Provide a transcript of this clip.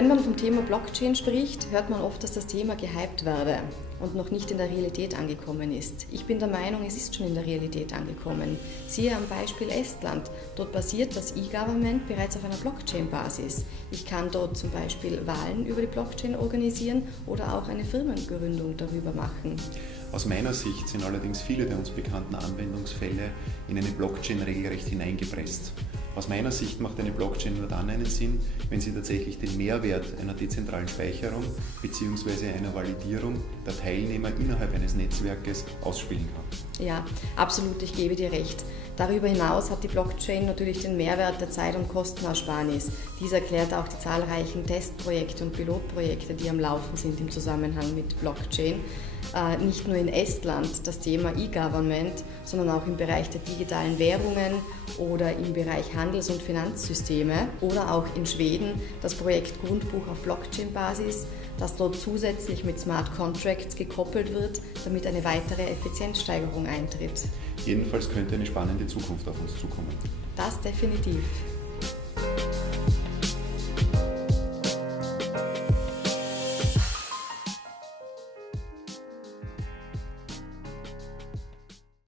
Wenn man vom Thema Blockchain spricht, hört man oft, dass das Thema gehypt werde und noch nicht in der Realität angekommen ist. Ich bin der Meinung, es ist schon in der Realität angekommen. Siehe am Beispiel Estland. Dort basiert das E-Government bereits auf einer Blockchain-Basis. Ich kann dort zum Beispiel Wahlen über die Blockchain organisieren oder auch eine Firmengründung darüber machen. Aus meiner Sicht sind allerdings viele der uns bekannten Anwendungsfälle in eine Blockchain regelrecht hineingepresst. Aus meiner Sicht macht eine Blockchain nur dann einen Sinn, wenn sie tatsächlich den Mehrwert einer dezentralen Speicherung bzw. einer Validierung der Teilnehmer innerhalb eines Netzwerkes ausspielen kann. Ja, absolut, ich gebe dir recht. Darüber hinaus hat die Blockchain natürlich den Mehrwert der Zeit- und Kostenersparnis. Dies erklärt auch die zahlreichen Testprojekte und Pilotprojekte, die am Laufen sind im Zusammenhang mit Blockchain. Nicht nur in Estland das Thema E-Government, sondern auch im Bereich der digitalen Währungen oder im Bereich Handels- und Finanzsysteme oder auch in Schweden das Projekt Grundbuch auf Blockchain-Basis, das dort zusätzlich mit Smart Contracts gekoppelt wird, damit eine weitere Effizienzsteigerung eintritt. Jedenfalls könnte eine spannende Zukunft auf uns zukommen. Das definitiv.